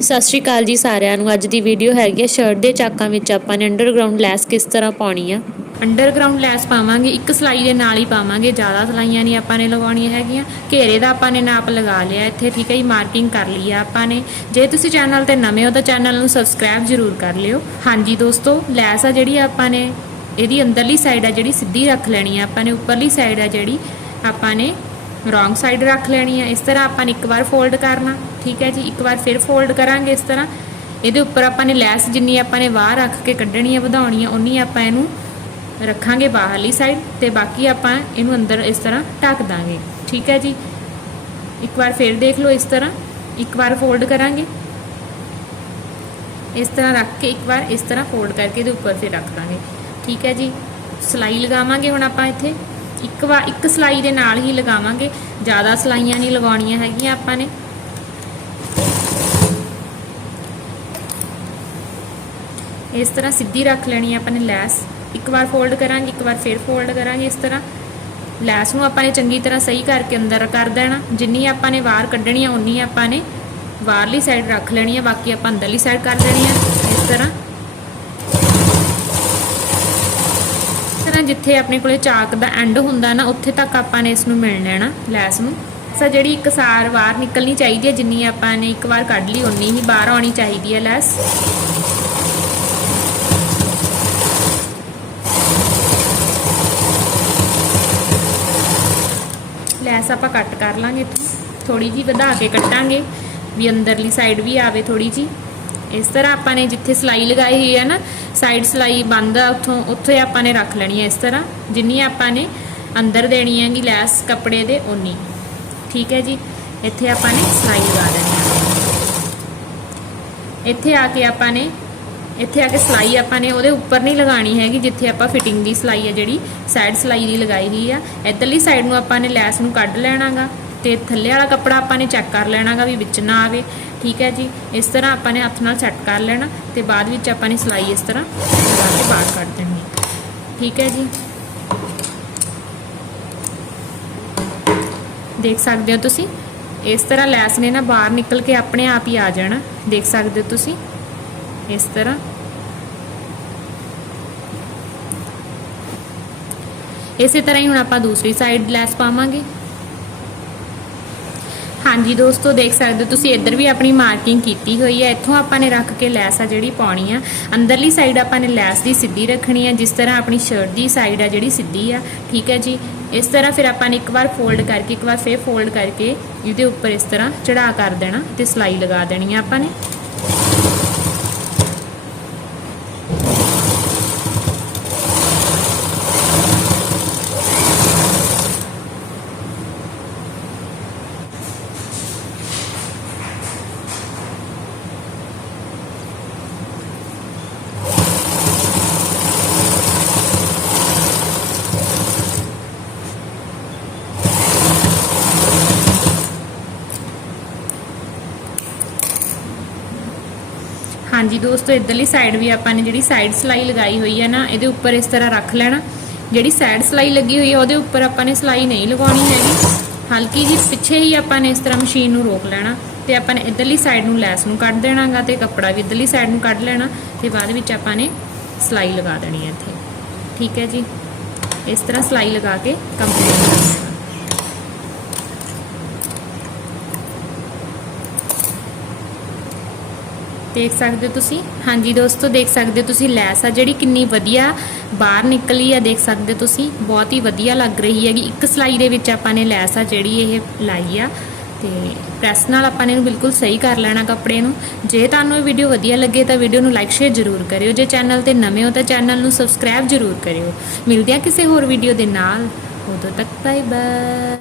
ਸਤਿ ਸ਼੍ਰੀ ਅਕਾਲ ਜੀ ਸਾਰਿਆਂ ਨੂੰ। ਅੱਜ ਦੀ ਵੀਡੀਓ ਹੈਗੀ ਹੈ ਸ਼ਰਟ ਦੇ ਚਾਕਾਂ ਵਿੱਚ ਆਪਾਂ ਨੇ ਅੰਡਰਗਰਾਉਂਡ ਲੈਸ ਕਿਸ ਤਰ੍ਹਾਂ ਪਾਉਣੀ ਆ। ਅੰਡਰਗਰਾਉਂਡ ਲੈਸ ਪਾਵਾਂਗੇ, ਇੱਕ ਸਲਾਈ ਦੇ ਨਾਲ ਹੀ ਪਾਵਾਂਗੇ, ਜ਼ਿਆਦਾ ਸਲਾਈਆਂ ਨਹੀਂ ਆਪਾਂ ਨੇ ਲਗਾਉਣੀਆਂ ਹੈਗੀਆਂ। ਘੇਰੇ ਦਾ ਆਪਾਂ ਨੇ ਨਾਪ ਲਗਾ ਲਿਆ, ਇੱਥੇ ਠੀਕ ਹੈ ਜੀ ਮਾਰਕਿੰਗ ਕਰ ਲਈ ਆ ਆਪਾਂ ਨੇ। ਜੇ ਤੁਸੀਂ ਚੈਨਲ ਤੇ ਨਵੇਂ ਹੋ ਤਾਂ ਚੈਨਲ ਨੂੰ ਸਬਸਕ੍ਰਾਈਬ ਜ਼ਰੂਰ ਕਰ ਲਿਓ। ਹਾਂਜੀ ਦੋਸਤੋ, ਲੈਸ ਆ ਜਿਹੜੀ ਆਪਾਂ ਨੇ, ਇਹਦੀ ਅੰਦਰਲੀ ਸਾਈਡ ਆ ਜਿਹੜੀ ਸਿੱਧੀ ਰੱਖ ਲੈਣੀ ਆ ਆਪਾਂ ਨੇ, ਉੱਪਰਲੀ ਸਾਈਡ ਆ ਜਿਹੜੀ ਆਪਾਂ ਨੇ ਰੋਂਗ ਸਾਈਡ ਰੱਖ ਲੈਣੀ ਆ। ਇਸ ਤਰ੍ਹਾਂ ਆਪਾਂ ਨੇ ਇੱਕ ਵਾਰ ਫੋਲਡ ਕਰਨਾ। ਠੀਕ ਹੈ ਜੀ, ਇੱਕ ਵਾਰ ਫਿਰ ਫੋਲਡ ਕਰਾਂਗੇ ਇਸ ਤਰ੍ਹਾਂ। ਇਹਦੇ ਉੱਪਰ ਆਪਾਂ ਨੇ ਲੈਸ ਜਿੰਨੀ ਆਪਾਂ ਨੇ ਬਾਹਰ ਰੱਖ ਕੇ ਕੱਢਣੀ ਹੈ ਵਧਾਉਣੀ ਹੈ ਉਨੀ ਆਪਾਂ ਇਹਨੂੰ ਰੱਖਾਂਗੇ ਬਾਹਰਲੀ ਸਾਈਡ ਤੇ ਬਾਕੀ ਆਪਾਂ ਇਹਨੂੰ ਅੰਦਰ ਇਸ ਤਰ੍ਹਾਂ ਢੱਕ ਦਾਂਗੇ। ਠੀਕ ਹੈ ਜੀ? ਇੱਕ ਵਾਰ ਫਿਰ ਦੇਖ ਲਓ ਇਸ ਤਰ੍ਹਾਂ। ਇੱਕ ਵਾਰ ਫੋਲਡ ਕਰਾਂਗੇ। ਇਸ ਤਰ੍ਹਾਂ ਰੱਖ ਕੇ ਇੱਕ ਵਾਰ ਇਸ ਤਰ੍ਹਾਂ ਫੋਲਡ ਕਰਕੇ ਇਹਦੇ ਉੱਪਰ ਫਿਰ ਰੱਖ ਦਾਂਗੇ। ਠੀਕ ਹੈ ਜੀ? ਸਲਾਈ ਲਗਾਵਾਂਗੇ ਹੁਣ ਆਪਾਂ ਇੱਥੇ। ਇੱਕ ਵਾਰ, ਇੱਕ ਸਲਾਈ ਦੇ ਨਾਲ ਹੀ ਲਗਾਵਾਂਗੇ। ਜ਼ਿਆਦਾ ਸਲਾਈਆਂ ਨਹੀਂ ਲਗਾਉਣੀਆਂ ਹੈਗੀਆਂ ਆਪਾਂ ਨੇ। ਇਸ ਤਰ੍ਹਾਂ ਸਿੱਧੀ ਰੱਖ ਲੈਣੀ ਹੈ ਆਪਾਂ ਨੇ ਲੈਸ। ਇੱਕ ਵਾਰ ਫੋਲਡ ਕਰਾਂਗੇ, ਇੱਕ ਵਾਰ ਫਿਰ ਫੋਲਡ ਕਰਾਂਗੇ ਇਸ ਤਰ੍ਹਾਂ। ਲੈਸ ਨੂੰ ਆਪਾਂ ਨੇ ਚੰਗੀ ਤਰ੍ਹਾਂ ਸਹੀ ਕਰਕੇ ਅੰਦਰ ਕਰ ਦੇਣਾ। ਜਿੰਨੀ ਆਪਾਂ ਨੇ ਬਾਹਰ ਕੱਢਣੀ ਆ ਉਨੀ ਆਪਾਂ ਨੇ ਬਾਹਰਲੀ ਸਾਈਡ ਰੱਖ ਲੈਣੀ ਆ, ਬਾਕੀ ਆਪਾਂ ਅੰਦਰਲੀ ਸਾਈਡ ਕਰ ਦੇਣੀ ਆ, ਇਸ ਤਰ੍ਹਾਂ। ਤਰ੍ਹਾਂ ਜਿੱਥੇ ਆਪਣੇ ਕੋਲੇ ਚਾਕ ਦਾ ਐਂਡ ਹੁੰਦਾ ਨਾ, ਉੱਥੇ ਤੱਕ ਆਪਾਂ ਨੇ ਇਸ ਨੂੰ ਮਿਲ ਲੈਣਾ, ਲੈਸ ਨੂੰ। ਸਾ ਜਿਹੜੀ ਇੱਕ ਸਾਰ ਬਾਹਰ ਨਿਕਲਣੀ ਚਾਹੀਦੀ ਹੈ ਜਿੰਨੀ ਆਪਾਂ ਨੇ ਇੱਕ ਵਾਰ ਕੱਢ ਲਈ ਉਨੀ ਹੀ ਬਾਹਰ ਆਉਣੀ ਚਾਹੀਦੀ ਹੈ ਲੈਸ। ਲੈਸ ਆਪਾਂ ਕੱਟ ਕਰ ਲਾਂਗੇ ਇੱਥੋਂ। ਥੋੜੀ ਜੀ ਵਧਾ ਕੇ ਕੱਟਾਂਗੇ ਵੀ ਅੰਦਰਲੀ ਸਾਈਡ ਵੀ ਆਵੇ ਥੋੜੀ ਜੀ ਇਸ ਤਰ੍ਹਾਂ ਆਪਾਂ ਨੇ ਜਿੱਥੇ ਸਲਾਈ ਲਗਾਈ ਹੋਈ ਹੈ ਨਾ ਸਾਈਡ ਸਲਾਈ ਬੰਦ ਆ, ਉੱਥੋਂ ਉੱਥੇ ਆਪਾਂ ਨੇ ਰੱਖ ਲੈਣੀ ਹੈ ਇਸ ਤਰ੍ਹਾਂ। ਜਿੰਨੀ ਆਪਾਂ ਨੇ ਅੰਦਰ ਦੇਣੀ ਹੈਗੀ ਲੈਸ ਕੱਪੜੇ ਦੇ ਉਨੀ ਠੀਕ ਹੈ ਜੀ? ਇੱਥੇ ਆਪਾਂ ਨੇ ਸਲਾਈ ਲਗਾ ਦੇਣੀ ਹੈ। ਇੱਥੇ ਆ ਕੇ ਆਪਾਂ ਨੇ ਇੱਥੇ ਆ ਕੇ ਸਲਾਈ ਆਪਾਂ ਨੇ ਉਹਦੇ ਉੱਪਰ ਨਹੀਂ ਲਗਾਣੀ ਹੈਗੀ, ਜਿੱਥੇ ਆਪਾਂ ਫਿਟਿੰਗ ਦੀ ਸਲਾਈ ਹੈ ਜਿਹੜੀ ਸਾਈਡ ਸਲਾਈ ਦੀ ਲਗਾਈ ਹੋਈ ਆ। ਇਧਰਲੀ ਸਾਈਡ ਨੂੰ ਆਪਾਂ ਨੇ ਲੈਸ ਨੂੰ ਕੱਢ ਲੈਣਾਗਾ ਤੇ ਥੱਲੇ ਵਾਲਾ ਕੱਪੜਾ ਆਪਾਂ ਨੇ ਚੈੱਕ ਕਰ ਲੈਣਾਗਾ ਵੀ ਵਿੱਚ ਨਾ ਆਵੇ। ਠੀਕ ਹੈ ਜੀ? ਇਸ ਤਰ੍ਹਾਂ ਆਪਾਂ ਨੇ ਹੱਥ ਨਾਲ ਸੈੱਟ ਕਰ ਲੈਣਾ ਤੇ ਬਾਅਦ ਵਿੱਚ ਆਪਾਂ ਨੇ ਸਲਾਈ ਇਸ ਤਰ੍ਹਾਂ ਲਗਾ ਕੇ ਬਾਹਰ ਕੱਢ ਦੇਣੀ ਠੀਕ ਹੈ ਜੀ? ਦੇਖ ਸਕਦੇ ਹੋ ਤੁਸੀਂ? ਇਸ ਤਰ੍ਹਾਂ ਲੈਸ ਨੇ ਨਾ ਬਾਹਰ ਨਿਕਲ ਕੇ ਆਪਣੇ ਆਪ ਹੀ ਆ ਜਾਣਾ। ਦੇਖ ਸਕਦੇ ਹੋ ਤੁਸੀਂ? ਇਸ ਤਰ੍ਹਾਂ ਇਸੇ ਤਰ੍ਹਾਂ ਹੀ ਹੁਣ ਆਪਾਂ ਦੂਸਰੀ ਸਾਈਡ ਲੈਸ ਪਾਵਾਂਗੇ। ਹਾਂਜੀ ਦੋਸਤੋ, ਦੇਖ ਸਕਦੇ ਹੋ ਤੁਸੀਂ ਇੱਧਰ ਵੀ ਆਪਣੀ ਮਾਰਕਿੰਗ ਕੀਤੀ ਹੋਈ ਹੈ। ਇੱਥੋਂ ਆਪਾਂ ਨੇ ਰੱਖ ਕੇ ਲੈਸ ਆ ਜਿਹੜੀ ਪਾਉਣੀ ਆ। ਅੰਦਰਲੀ ਸਾਈਡ ਆਪਾਂ ਨੇ ਲੈਸ ਦੀ ਸਿੱਧੀ ਰੱਖਣੀ ਆ, ਜਿਸ ਤਰ੍ਹਾਂ ਆਪਣੀ ਸ਼ਰਟ ਦੀ ਸਾਈਡ ਆ ਜਿਹੜੀ ਸਿੱਧੀ ਆ। ਠੀਕ ਹੈ ਜੀ? ਇਸ ਤਰ੍ਹਾਂ ਫਿਰ ਆਪਾਂ ਨੇ ਇੱਕ ਵਾਰ ਫੋਲਡ ਕਰਕੇ, ਇੱਕ ਵਾਰ ਫੇਰ ਫੋਲਡ ਕਰਕੇ, ਇਹਦੇ ਉੱਪਰ ਇਸ ਤਰ੍ਹਾਂ ਚੜਾ ਕਰ ਦੇਣਾ ਤੇ ਸਲਾਈ ਲਗਾ ਦੇਣੀ ਆ ਆਪਾਂ ਨੇ। ਹਾਂਜੀ ਦੋਸਤੋ, ਇਧਰਲੀ ਸਾਈਡ ਵੀ ਆਪਾਂ ਨੇ ਜਿਹੜੀ ਸਾਈਡ ਸਲਾਈ ਲਗਾਈ ਹੋਈ ਹੈ ਨਾ, ਇਹਦੇ ਉੱਪਰ ਇਸ ਤਰ੍ਹਾਂ ਰੱਖ ਲੈਣਾ। ਜਿਹੜੀ ਸਾਈਡ ਸਲਾਈ ਲੱਗੀ ਹੋਈ ਹੈ ਉਹਦੇ ਉੱਪਰ ਆਪਾਂ ਨੇ ਸਲਾਈ ਨਹੀਂ ਲਗਾਉਣੀ ਹੈਗੀ। ਹਲਕੀ ਜੀ ਪਿੱਛੇ ਹੀ ਆਪਾਂ ਨੇ ਇਸ ਤਰ੍ਹਾਂ ਮਸ਼ੀਨ ਨੂੰ ਰੋਕ ਲੈਣਾ ਤੇ ਆਪਾਂ ਨੇ ਇਧਰਲੀ ਸਾਈਡ ਨੂੰ ਲੈਸ ਨੂੰ ਕੱਢ ਦੇਣਾਗਾ ਤੇ ਕੱਪੜਾ ਵੀ ਇਧਰਲੀ ਸਾਈਡ ਨੂੰ ਕੱਢ ਲੈਣਾ ਤੇ ਬਾਅਦ ਵਿੱਚ ਆਪਾਂ ਨੇ ਸਲਾਈ ਲਗਾ ਦੇਣੀ ਹੈ ਇੱਥੇ। ਠੀਕ ਹੈ ਜੀ? ਇਸ ਤਰ੍ਹਾਂ ਸਲਾਈ ਲਗਾ ਕੇ ਕੰਪਲੀਟ ਕਰ ਦੇਖ ਸਕਦੇ ਹੋ ਤੁਸੀਂ? ਹਾਂਜੀ ਦੋਸਤੋ, ਦੇਖ ਸਕਦੇ ਹੋ ਤੁਸੀਂ ਲੈਸ ਆ ਜਿਹੜੀ ਕਿੰਨੀ ਵਧੀਆ ਬਾਹਰ ਨਿਕਲੀ ਆ, ਦੇਖ ਸਕਦੇ ਹੋ ਤੁਸੀਂ। ਬਹੁਤ ਹੀ ਵਧੀਆ ਲੱਗ ਰਹੀ ਹੈਗੀ। ਇੱਕ ਸਲਾਈ ਦੇ ਵਿੱਚ ਆਪਾਂ ਨੇ ਲੈਸ ਆ ਜਿਹੜੀ ਇਹ ਲਾਈ ਆ ਤੇ ਪ੍ਰੈਸ ਨਾਲ ਆਪਾਂ ਨੇ ਇਹਨੂੰ ਬਿਲਕੁਲ ਸਹੀ ਕਰ ਲੈਣਾ ਕੱਪੜੇ ਨੂੰ। ਜੇ ਤੁਹਾਨੂੰ ਇਹ ਵੀਡੀਓ ਵਧੀਆ ਲੱਗੇ ਤਾਂ ਵੀਡੀਓ ਨੂੰ ਲਾਈਕ, ਸ਼ੇਅਰ ਜ਼ਰੂਰ ਕਰਿਓ। ਜੇ ਚੈਨਲ ਤੇ ਨਵੇਂ ਹੋ ਤਾਂ ਚੈਨਲ ਨੂੰ ਸਬਸਕ੍ਰਾਈਬ ਜ਼ਰੂਰ ਕਰਿਓ। ਮਿਲਦੇ ਆ ਕਿਸੇ ਹੋਰ ਵੀਡੀਓ ਦੇ ਨਾਲ। ਉਦੋਂ ਤੱਕ ਬਾਏ ਬਾਏ